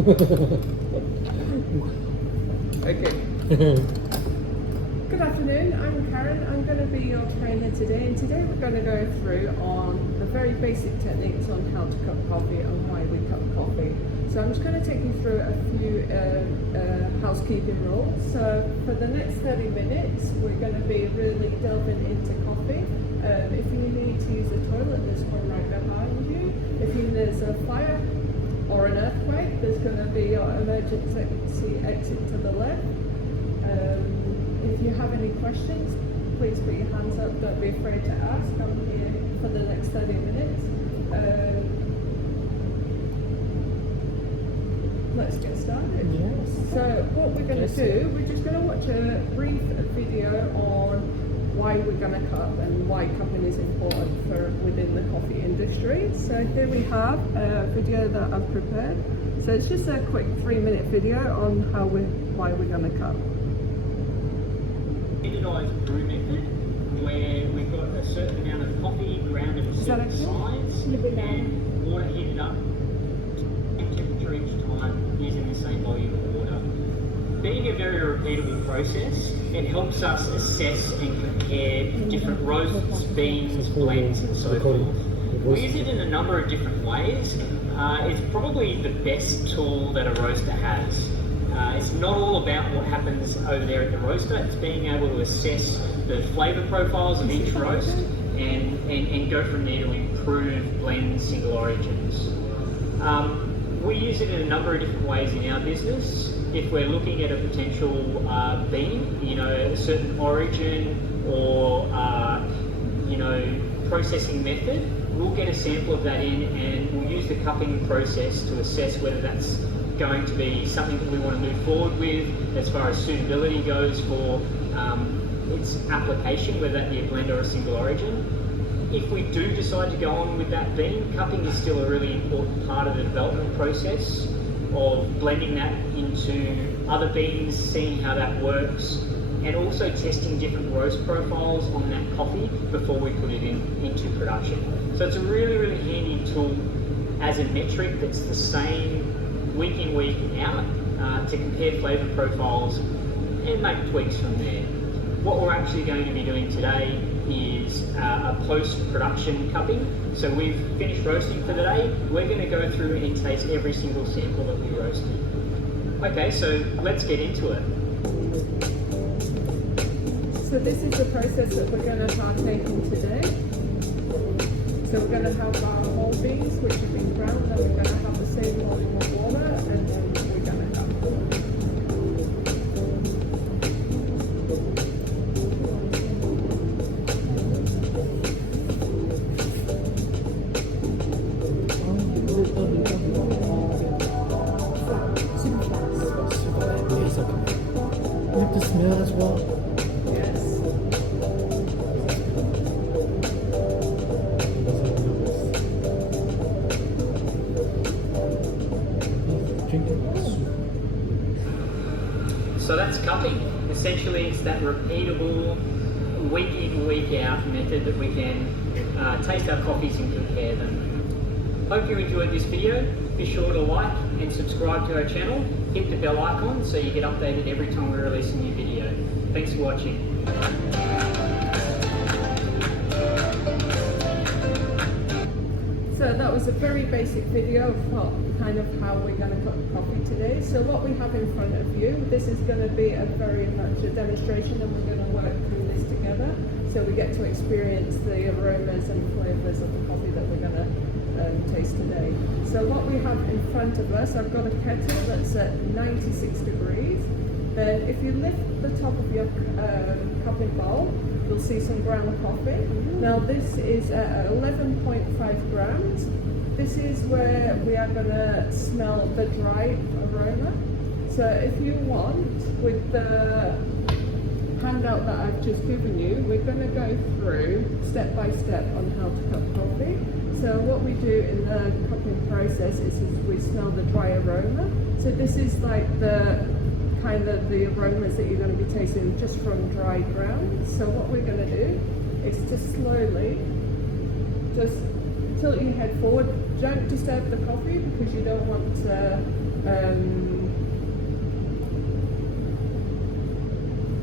Okay. Good afternoon, I'm Karen. I'm going to be your trainer today, and today we're going to go through on the very basic techniques on how to cup coffee and why we cup coffee. So I'm just going to take you through a few housekeeping rules. So for the next 30 minutes, we're going to be really delving into coffee. If you need to use the toilet, there's one right behind you. If there's a fire or an earthquake, there's going to be your emergency exit to the left. If you have any questions, please put your hands up. Don't be afraid to ask. I'm here for the next 30 minutes. Let's get started. Yes. So what we're going to do, we're just going to watch a brief video on why we're going to cup and why cupping is important for within the coffee industry. So here we have a video that I've prepared. So it's just a quick 3-minute video on why we're going to cup. Standardised brew method where we've got a certain amount of coffee ground at a certain size and water heated up at temperature each time using the same volume of water. Being a very repeatable process, it helps us assess and compare different roasts, beans, blends and so forth. We use it in a number of different ways. It's probably the best tool that a roaster has. It's not all about what happens over there at the roaster, it's being able to assess the flavour profiles of each roast and go from there to improve blends, single origins. We use it in a number of different ways in our business. If we're looking at a potential bean, a certain origin or processing method, we'll get a sample of that in and we'll use the cupping process to assess whether that's going to be something that we want to move forward with as far as suitability goes for its application, whether that be a blend or a single origin. If we do decide to go on with that bean, cupping is still a really important part of the development process of blending that into other beans, seeing how that works, and also testing different roast profiles on that coffee before we put it into production. So it's a really, really handy tool as a metric that's the same week in, week out, to compare flavour profiles and make tweaks from there. What we're actually going to be doing today is a post-production cupping. So we've finished roasting for the day. We're going to go through and taste every single sample that we roasted. Okay, so let's get into it. So this is the process that we're going to partake in today. So we're going to have our whole beans, which have been ground, then we're going to have the same volume of water, and then we're going to have You have to smell as well. So that's cupping. Essentially, it's that repeatable, week in, week out method that we can taste our coffees and compare them. Hope you enjoyed this video. Be sure to like and subscribe to our channel. Hit the bell icon so you get updated every time we release a new video. Thanks for watching. So that was a very basic video of kind of how we're going to cup coffee today. So what we have in front of you, this is going to be a very much a demonstration, and we're going to work through this together. So we get to experience the aromas and flavours of the coffee that we're going to taste today. So what we have in front of us, I've got a kettle that's at 96 degrees. Then if you lift the top of your cupping bowl, you'll see some ground coffee. Now this is at 11.5 grams. This is where we are going to smell the dry aroma. So if you want, with the handout that I've just given you, we're going to go through step by step on how to cup coffee. So what we do in the cupping process is we smell the dry aroma. So this is like the kind of the aromas that you're going to be tasting just from dry ground. So what we're going to do is just slowly just tilt your head forward. Don't disturb the coffee because you don't want to.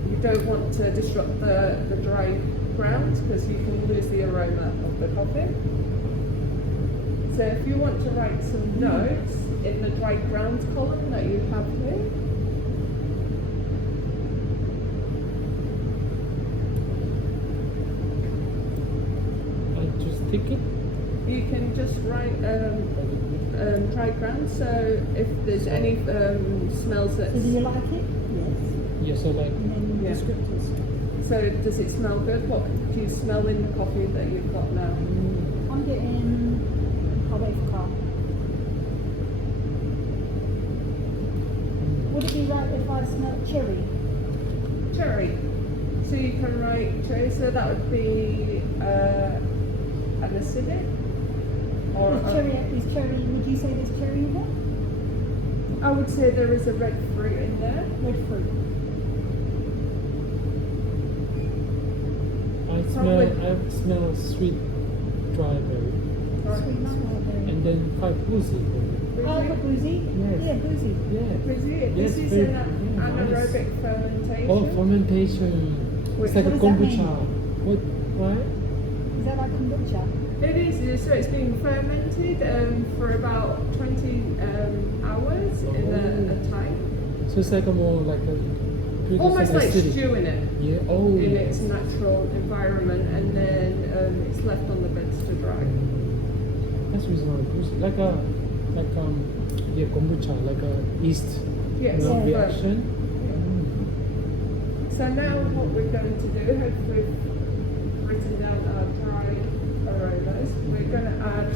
You don't want to disrupt the dry grounds because you can lose the aroma of the coffee. So if you want to write some notes in the dry grounds column that you have here. I just take it. You can just write dry grounds. So if there's any smells that. So do you like it? Yes. Yes, I like. And then Yeah. descriptors. So does it smell good? What do you smell in the coffee that you've got now? I'm getting. I'll wait for Carl. Would it be right if I smell cherry? Cherry. So you can write cherry. So that would be an acidic. Or Is cherry? Would you say there's cherry in there? I would say there is a red fruit in there. Red fruit. I smell sweet dry berry. Sweet strawberry. And then quite boozy. Oh, the boozy? Yes. Yeah, boozy. Yeah. This Yes, is very- an yeah, nice. anaerobic fermentation. Oh, fermentation. Which- It's like a what does that kombucha. mean? What? Right? Is that like kombucha? It is. So it's being fermented for about 20 hours in a tank. So it's like a more like a. Almost like acidic. stewing it Yeah. Oh. in Yes. its natural environment, and then it's left on the beds to dry. That's reasonably boozy. Yeah, kombucha, like a yeast Yes. milk Yeah. reaction. So now what we're going to do, hopefully we've written down our dry aromas, we're going to add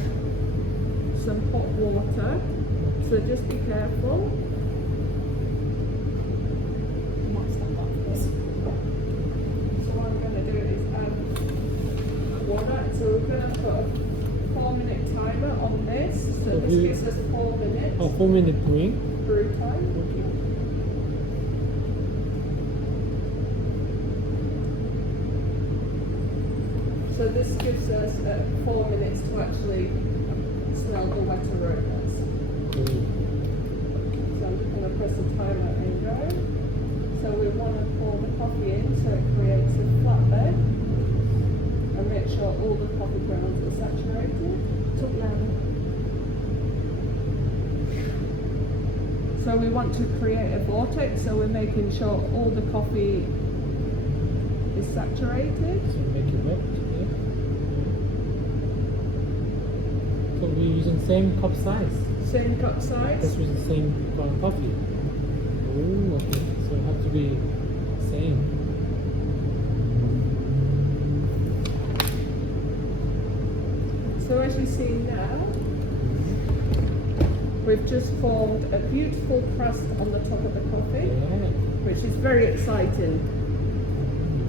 some hot water. So just be careful. I might stand up for this. So what I'm going to do is add water. So we're going to put a 4-minute timer on this. So this Okay. gives us 4 minutes Oh, 4-minute brewing. brew time. So this gives us 4 minutes to actually smell the wet aromas. Cool. So I'm just going to press the timer and go. So we want to pour the coffee in so it creates a flat bed. And make sure all the coffee grounds are saturated. Talk louder. So we want to create a vortex, so we're making sure all the coffee is saturated. So make it wet. Yeah. So we're using same cup size. Same cup That's size. with the same coffee. Oh, okay. So it has to be same. So as you see now, we've just formed a beautiful crust on the top of the coffee, Yeah. which is very exciting.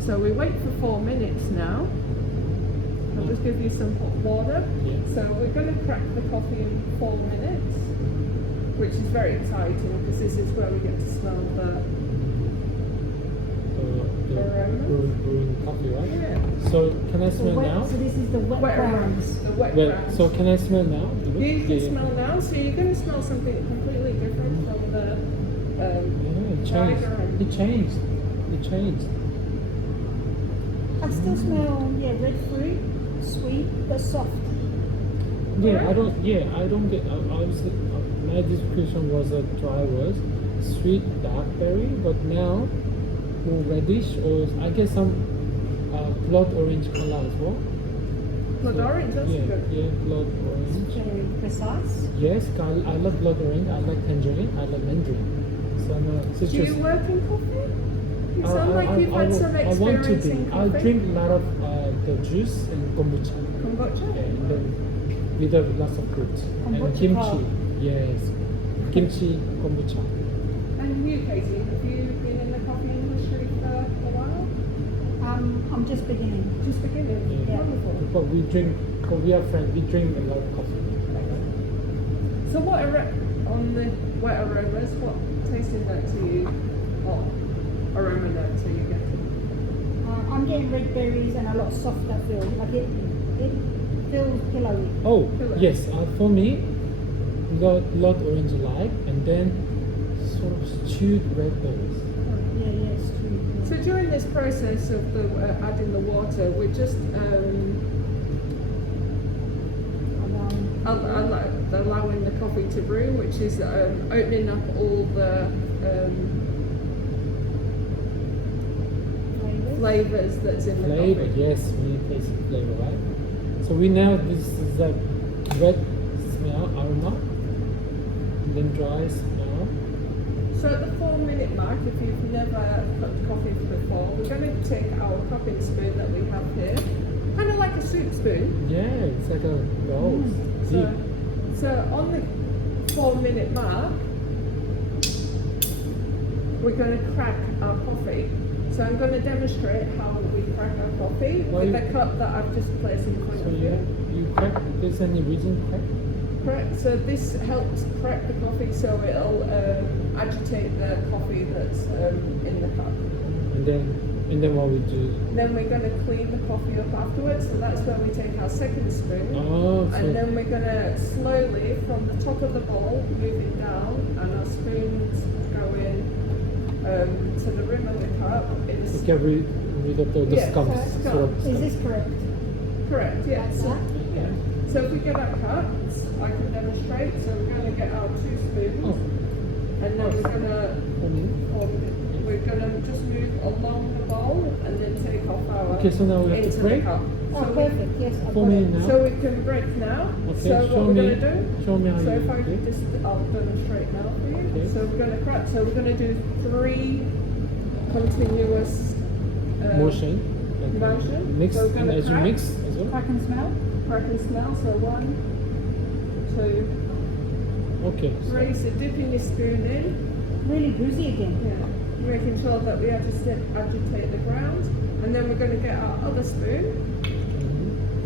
So we wait for 4 minutes now. I'll just give you some hot water. Yeah. So we're going to crack the coffee in 4 minutes, which is very exciting because this is where we get to smell the Aroma? brewing coffee, right? yeah, So can I So, smell now? so this is the wet, wet grounds. aromas, the wet Well, grounds. so can I smell now? You can smell now, so you're going to smell something completely different from the Yeah, it dry changed. ground. It changed. It changed. I still smell, red fruit, sweet, but soft. Yeah, I don't get. I was my description was a dry was sweet dark berry, but now more reddish or I guess some blood orange color as well. Blood orange, that's yeah, good. Yeah, blood orange. Very precise. Yes, I love blood orange. I like tangerine. I love mandarin. So I'm a Do citrus. you work in coffee? You sound like you've had some I want to experience be. in I coffee. drink a lot of the juice and kombucha. Kombucha? Yeah, and then with lots of fruit and Kombucha kimchi. pulp. Yes, kimchi kombucha. And you, Katie, have you been in the coffee industry for a while? I'm just beginning. Just beginning? Yeah. Wonderful. But we drink. We are friends. We drink a lot of coffee. So on the wet aromas, what tasting notes are you, what aroma notes are you getting? I'm getting red berries and a lot softer feel. I get feels pillowy. Oh, Pillow. yes. For me, blood orange light, and then sort of stewed red berries. Yeah, yeah, it's true. So during this process of the adding the water, we're just allowing the coffee to brew, which is opening up all the flavors that's in the Flavor, coffee. yes, we need taste flavor, right? So we know this is a red smell, aroma, and then dry smell. So at the 4-minute mark, if you've never cooked coffee before, we're going to take our cupping spoon that we have here, kind of like a soup spoon. Yeah, it's like a bowl. So on the 4-minute mark, we're going to crack our coffee. So I'm going to demonstrate how we crack our coffee Well, with you- the cup that I've just placed in front So of you. you crack. There's any reason crack? Correct. So this helps crack the coffee, so it'll agitate the coffee that's in the cup. And then what we do? Then we're going to clean the coffee up afterwards. So that's where we take our second spoon. Oh, so And then we're going to slowly, from the top of the bowl, move it down, and our spoons go in to the rim of the cup. we get rid of the Yeah, scums. so Sort of Is scum. this correct? Correct, yeah. Like So, that? yeah. So if we get our cups, I can demonstrate. So we're going to get our 2 spoons, Oh, and then we're going to just move along the bowl, and then take off our Okay, so now we have to into break? the cup. Oh, So we- perfect. Yes, I've 4 got it. minutes now. So we can break now. Okay, So show what we're me. going to do? Show me how So you if I do it. could just, I'll demonstrate now for you. Okay. So we're going to crack. So we're going to do 3 continuous Motion. Like motion. Mix, So we're and gonna as you crack. mix as well. Crack and smell. Crack and smell. So 1, 2, Okay. So 3. So dipping your spoon in. Really boozy again. Yeah. Making sure that we agitate the ground, and then we're going to get our other spoon.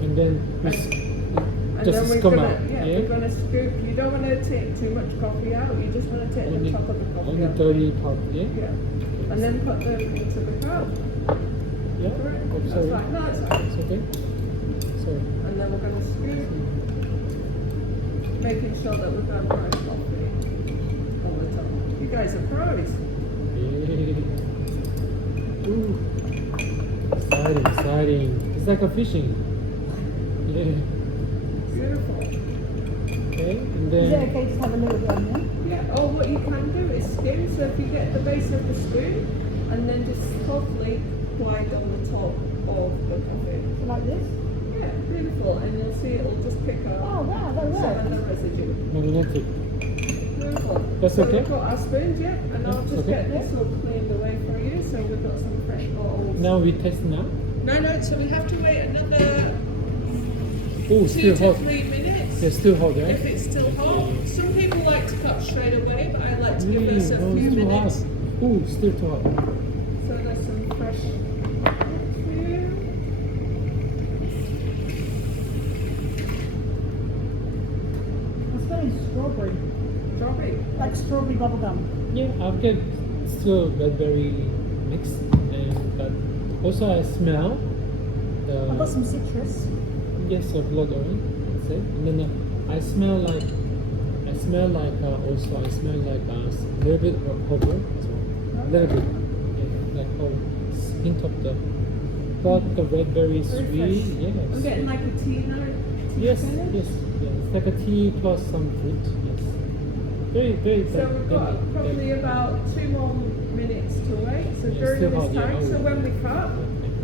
and then we And just then we're scum gonna, out. we're gonna scoop. You don't want to take too much coffee out. You just want to take Only- the top of the coffee Only out. dirty part. Yeah. Yeah. And then put them into the cup. Yeah. Correct. Oh, That's sorry. fine. No, it's fine. It's okay. Sorry. And then we're going to scoop, making sure that we've got fresh coffee all the time. You guys are pros. Yeah. Ooh. Exciting. It's like a fishing. Yeah. Beautiful. Okay. And Is it then. okay to have a little bit on there? Yeah. Or what you can do is skim. So if you get the base of the spoon, and then just softly glide on the top of the coffee. So like this? Yeah, beautiful. And you'll see it'll just pick up Oh wow, that some of works. the residue. Magnetic. Beautiful. That's so okay? we've got our spoons, yeah, and I'll That's just okay. get this all cleaned away for you. So we've got some fresh bottles. Now we test now. No, so we have to wait another Oh, 2 still to hot. 3 minutes. It's still hot, right? If it's still hot. Some people like to cut straight away, but I like to give Really? us a No, few it's too minutes. hot. Oh, still too hot. So there's some fresh for you. I'm smelling strawberry. Strawberry. Like strawberry bubblegum. Yeah, I've got still raspberry mix, and but also I smell I've got some the citrus. yes of blood orange. That's it. And then I smell like also I smell like a little bit of herbal as well. A little bit, yeah, like hint of the but the raspberry Very sweet. fresh. Yes. I'm getting like a tea note. Tea Yes, finish. yes, yes. It's like a tea plus some fruit. Yes. Very. So we've got probably about 2 more minutes to wait. So Yeah, during still this hot, yeah, time, oh, so yeah. when we cut,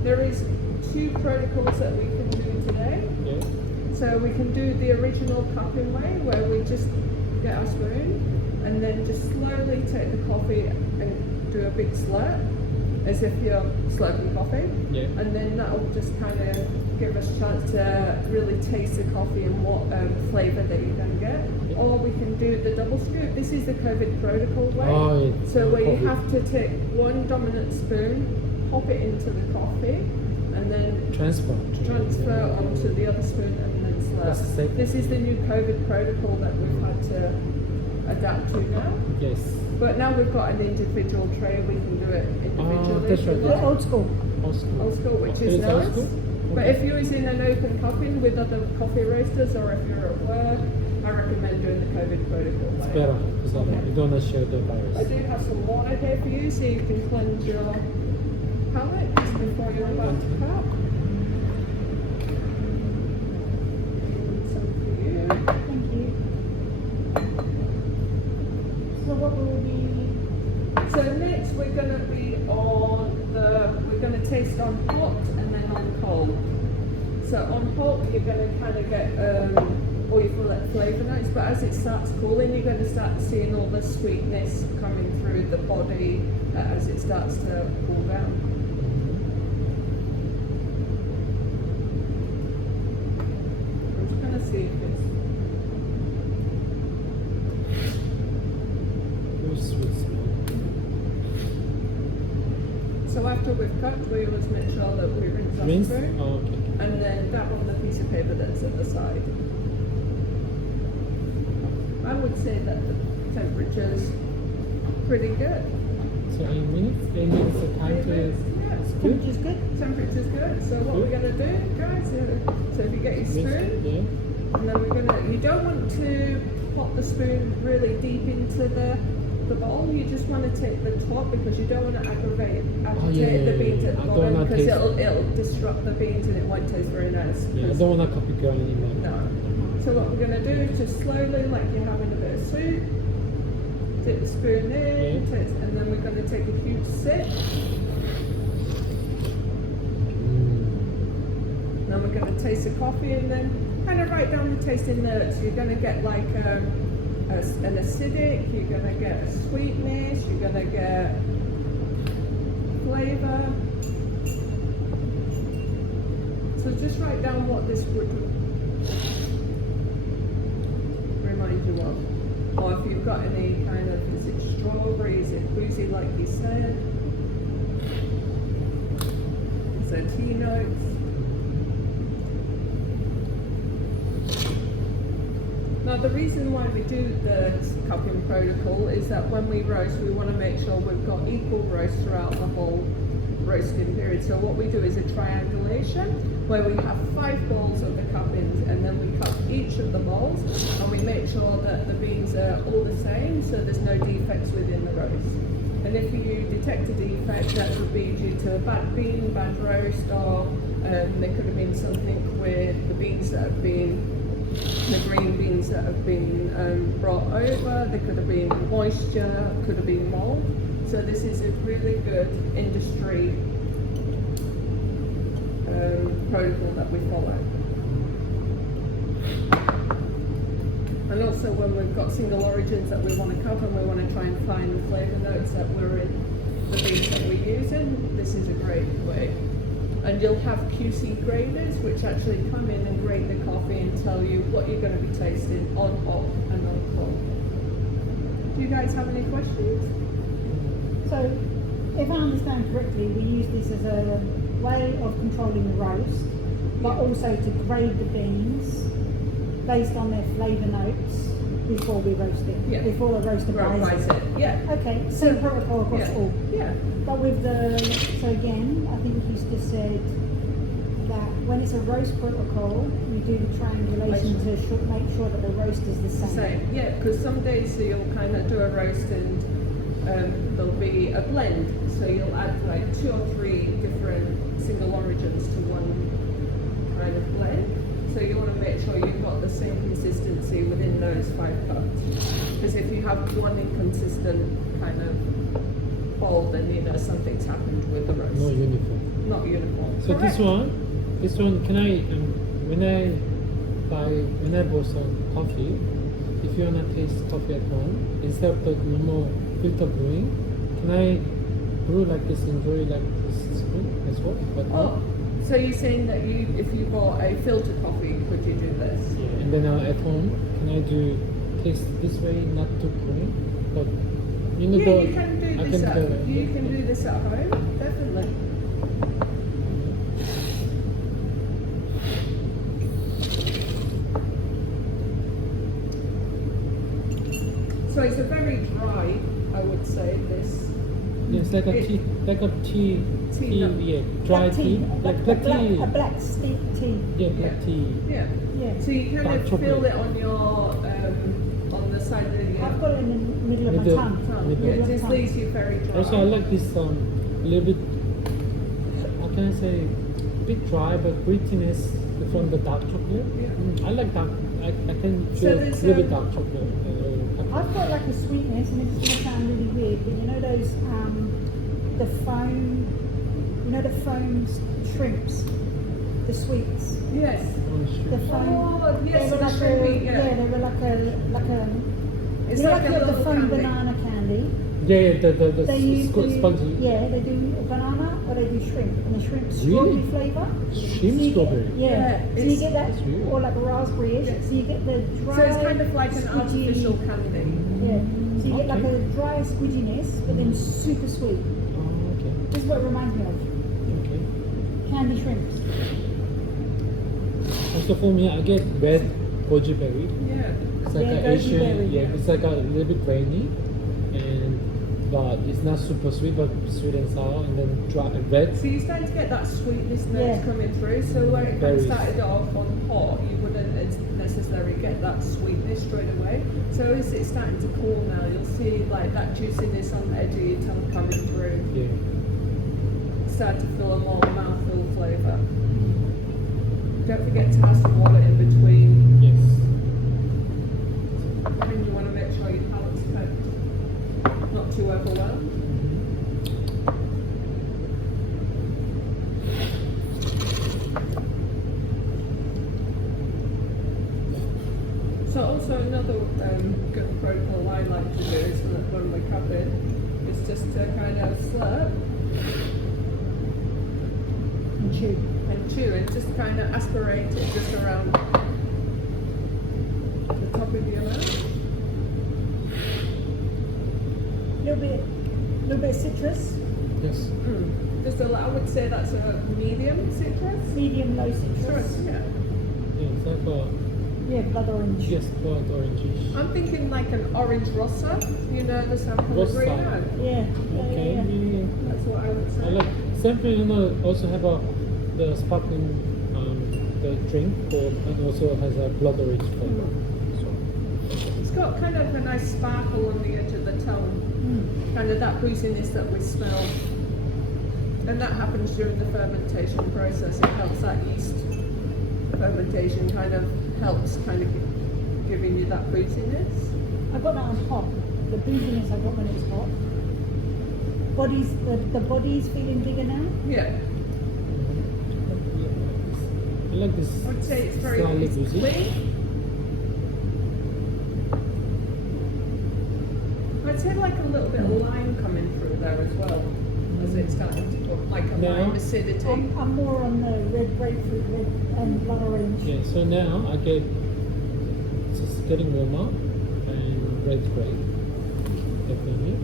there is 2 protocols that we can do today. Yeah. So we can do the original cupping way, where we just get our spoon and then just slowly take the coffee and do a big slurp, as if you're slurping coffee. Yeah. And then that'll just kind of give us a chance to really taste the coffee and what flavour that you're going to get. Yeah. Or we can do the double scoop. This is the COVID protocol way. Oh, it's So where you coffee. have to take 1 dominant spoon, pop it into the coffee, and then Transfer onto the other spoon and then That's slurp. safe. This is the new COVID protocol that we've had to adapt to now. Yes. But now we've got an individual tray, we can do it individually. that's right. if you The like. old school. Old school. Old school, which It is old nice. school? But if you're in an open cupping with other coffee roasters, or if you're at work, I recommend doing the COVID protocol It's way. better because you don't want to share the I virus. do have some water here for you, so you can cleanse your palate just before you're about to cup. Some for you. Thank you. So what will we So next we're going to be on we're going to taste on hot and then on cold. So on hot you're going to kind of get all your flavour notes, but as it starts cooling you're going to start seeing all the sweetness coming through the body as it starts to cool down. I'm just going to see if it's Very sweet smell. so after we've cooked, we always make sure that we rinse our Rinse? spoon, Oh, okay. and then dab on the piece of paper that's at the side. I would say that the temperature's pretty good. So 8 minutes? 8 minutes of time to... Yeah, It's good? temperature's good? temperature's good. So what we're going to do, guys, so if you get your spoon, Yeah. and then you don't want to pop the spoon really deep into the bowl. You just want to take the top because you don't want to agitate the beans at the I don't bottom wanna because taste- it'll disrupt the beans and it won't taste very nice. Yeah, I don't want to copy girl anymore. No. So what we're going to do is just slowly, like you're having a bit of soup, dip the spoon in, Yeah. and then we're going to take a huge sip. Then we're going to taste the coffee and then kind of write down the tasting notes. You're going to get like an acidic, you're going to get a sweetness, you're going to get flavour. So just write down what this would remind you of. Or if you've got any kind of, is it strawberry, is it boozy like you said? Is there tea notes? Now the reason why we do the cupping protocol is that when we roast we want to make sure we've got equal roast throughout the whole roasting period. So what we do is a triangulation where we have 5 bowls of the cuppings and then we cup each of the bowls and we make sure that the beans are all the same so there's no defects within the roast. And if you detect a defect, that would be due to a bad bean, bad roast, or there could have been something with the beans that have been the green beans that have been brought over. There could have been moisture, could have been mold. So this is a really good industry protocol that we follow. And also when we've got single origins that we want to cover and we want to try and find the flavour notes that were in the beans that we're using, this is a great way. And you'll have QC graders which actually come in and grade the coffee and tell you what you're going to be tasting on hot and on cold. Do you guys have any questions? So, if I understand correctly, we use this as a way of controlling the roast, but also to grade the beans based on their flavour notes before we roast it, Yeah. before the roaster buys Right, it. yeah. Okay, same protocol across Yeah. all. Yeah. But with so again, I think you just said that when it's a roast protocol, you do the triangulation to make sure that the roast is the same. Same. Yeah, because some days you'll kind of do a roast and there'll be a blend. So you'll add like 2 or 3 different single origins to one kind of blend. So you want to make sure you've got the same consistency within those 5 cups. Because if you have one inconsistent kind of bowl, then you know something's happened with the roast. No uniform. Not uniform. So Correct. this one, can I, when I bought some coffee, if you wanna taste coffee at home, instead of the normal filter brewing, can I brew like this and enjoy like this spoon as well? But Oh, so you're saying that if you bought a filter coffee, could you do this? and then at home, can I do taste this way, not too brewing, but you know Yeah, the, you can do I this can at do it. you can do this at home, definitely. So it's a very dry, I would say, this It's like a It- tea, Tea nut. yeah, dry Black tea, like black tea. A black steep tea. Yeah, black Yeah. tea. Yeah. Yeah. So you kind Dark of feel chocolate. it on your on the side of your I've got it in the middle of my Middle. tongue. tongue. Middle. It Middle of just tongue. leaves you very dry. Also, I like this little bit. How can I say? Bit dry, but grittiness from the dark chocolate. Yeah. I like dark. I can So feel a there's, little bit um, dark chocolate. I've got like a sweetness, and it's going to sound really weird, but you know those, the foam, you know the foam shrimps, the sweets, Yes. the foam. Oh, yes, they were the like shrimpy, yeah. they were like a. It's you know, like a the little foam candy. banana candy. Yeah, the They use spongy. yeah, they do a banana or they do shrimp, and the shrimp Really? strawberry flavour. Shrimp So you get- strawberry? Yeah, Yeah, so you it's- get that, It's weird. or like a raspberry-ish. Yeah. So you get the dry. So it's kind of like an squidgy- artificial candy. Yeah, so you get like Okay. a dry squidginess, but then super sweet. Oh, okay. This is what it reminds me of. Okay. Candy shrimps. Also for me, I get red goji berry. Yeah. It's like Yeah, an goji Asian, berry, yeah, yeah. it's like a little bit grainy, and but it's not super sweet, but sweet and sour, and then dry red. So you're starting to get that sweetness notes Yeah. coming through. So where it kind of Berries. started off on hot, you wouldn't necessarily get that sweetness straight away. So as it's starting to cool now, you'll see like that juiciness on the edge of your tongue coming through. Yeah. Start to feel a more mouthful flavour. Don't forget to have some water in between. Yes. And you want to make sure your palate's cooked, not too overwhelmed. So also another good protocol I like to do is when we're cupping is just to kind of slurp And chew. and chew and just kind of aspirate it just around the top of your mouth. Little bit of citrus, Yes. Just I would say that's a medium citrus. medium low citrus. Citrus, yeah. Yeah, it's like a Yeah, blood orange. yes, blood orangish. I'm thinking like an orange rossa, you know, the San Rossa. Pellegrino. Yeah, Okay. yeah, yeah. Yeah. That's what I would I say. like Sempre, also have the sparkling the drink called, and also has a blood orange flavor. So It's got kind of a nice sparkle on the edge of the tongue, kind of that booziness that we smell. And that happens during the fermentation process. It helps that yeast fermentation kind of helps kind of giving you that booziness. I got that on hot. The booziness I got when it was hot. The body's feeling bigger now. Yeah, I like this. I would say it's very slightly it's boozy. clean. I'd say like a little bit of lime coming through there as well, as it's starting to put like a Now- lime acidity. I'm more on the red grapefruit, red and blood orange. Yeah, so now I get it's just getting warmer and red grape. Definitely.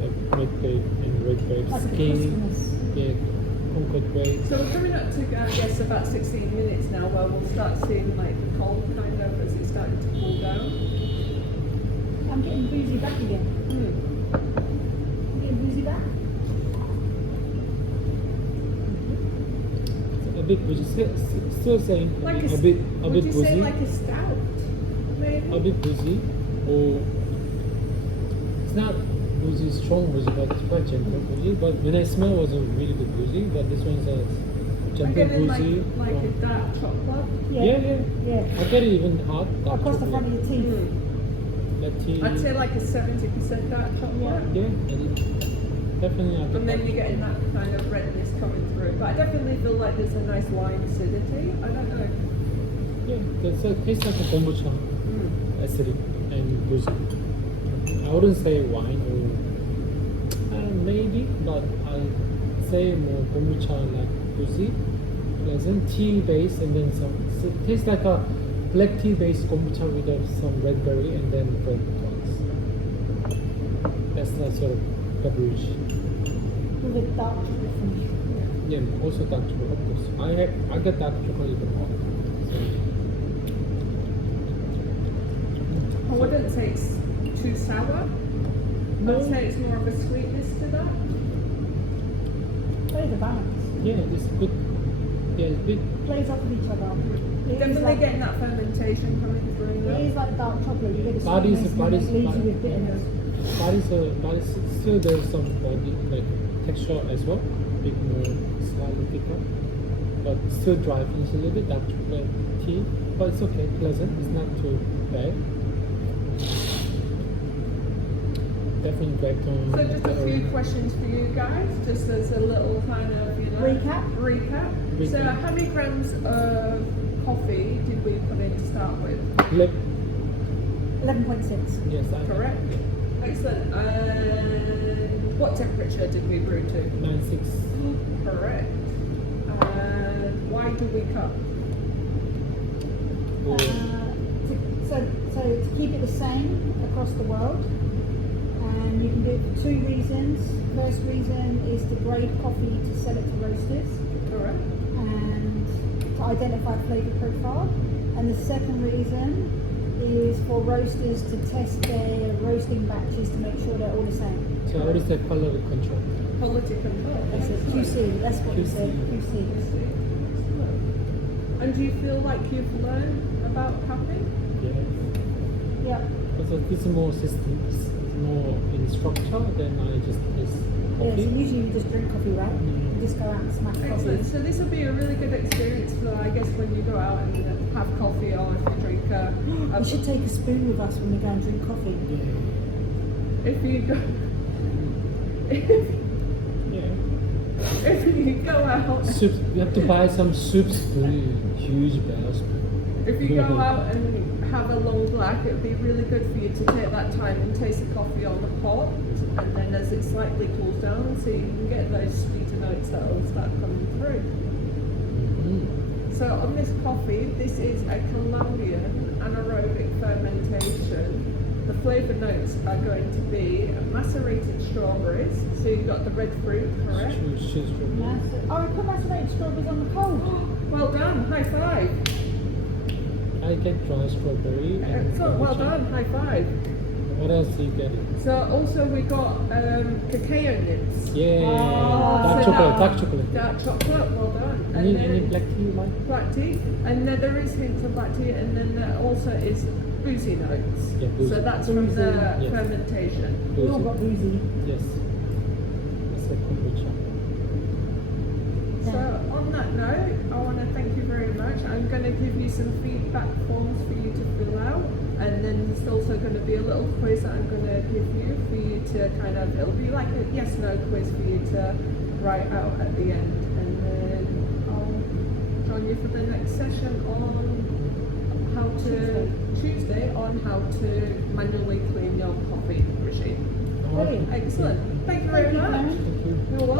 Like red grape and red grape Like a skin. crispiness. Yeah, Concord grape. So we're coming up to, I guess, about 16 minutes now where we'll start seeing like the cold kind of as it's starting to cool down. I'm getting boozy back again. I'm getting boozy back. A bit boozy. Still saying Like a bit would bit you boozy. say like a stout? Maybe? A bit boozy, or it's not boozy, strong boozy, but it's quite gentle boozy. But when I smell, it was a really good boozy. But this one's a I'm gentle getting boozy. like a dark chocolate. Yeah. Yeah. I get it even hot. dark Across the front of chocolate. your teeth. Like tea. I'd say like a 70% dark chocolate. Yeah, and definitely. I And then you're getting that kind of redness coming through. But I definitely feel like there's a nice lime acidity. I don't know. Yeah, it tastes like a kombucha, acidic and boozy. I wouldn't say wine or maybe, but I'd say more kombucha like boozy, pleasant tea base, and then some. So it tastes like a black tea based kombucha with some red berry and then red ones. That's that sort of beverage. With a dark chocolate finish. Yeah, also dark chocolate, of course. I get dark chocolate even more. I wouldn't say it's too sour. No. I'd say it's more of a sweetness to that. Play the balance. Yeah, it's good. Yeah, it's bit. Plays off of each other. It is Definitely like, getting that fermentation coming through. it is like dark chocolate. You get the Bodies- sweetness and bodies- it leaves you with bitterness. But it's still there's some body like texture as well, bit more slightly thicker, but still dry finish a little bit. Dark chocolate tea, but it's okay, pleasant. It's not too bad. Definitely great on. So just a few questions for you guys, just as a little kind of, you know, Recap. So Recap. how many grams of coffee did we put in to start with? 11.6. Yes, Correct. Excellent. And what temperature did we brew to? 9.6. Correct. And why do we cut? So to keep it the same across the world, and you can do it for two reasons. First reason is to grade coffee to sell it to roasters Correct. and to identify flavour profile. And the second reason is for roasters to test their roasting batches to make sure they're all the same. So what is the color control? Quality control. It's a QC, that's what we said, QC. And do you feel like you've learned about cupping? Yes. Yeah. So this is more systems, more in structure than I just taste Yeah, so coffee. usually you just drink coffee, right? You just go out and smack coffee. Excellent. So this will be a really good experience for, I guess, when you go out and have coffee or if you drink We should take a spoon with us when we go and drink coffee. Yeah. if you go Yeah. if you go out Soups. You have to buy some soup spoon, huge barrel spoon. if you go out and have a long black, it would be really good for you to take that time and taste the coffee on the pot, and then as it slightly cools down, so you can get those sweeter notes that will start coming through. Mm-hmm. So on this coffee, this is a Colombian anaerobic fermentation. The flavour notes are going to be macerated strawberries. So you've got the red fruit, correct? Choose from Oh, we put macerated strawberries on the cold. Well done, high five. I get dry strawberry. And Excellent, well kombucha. done, high five. What else do you get? So also we got cacao nibs. Yeah, Oh, so dark chocolate. Dark chocolate, well done. And Any then black tea you like? black tea, and then there is hints of black tea, and then there also is boozy notes. Yeah, boozy. So that's from Boozy, the yes. fermentation. We all got boozy. Yes. It's a kombucha. So on that note, I want to thank you very much. I'm going to give you some feedback forms for you to fill out, and then there's also going to be a little quiz that I'm going to give you for you to kind of, it'll be like a yes/no quiz for you to write out at the end, and then I'll join you for the next session on how to Tuesday on how to manually clean your coffee machine. Brilliant. Excellent. Thank you very Thank you, much. Karen. Thank you. You're welcome.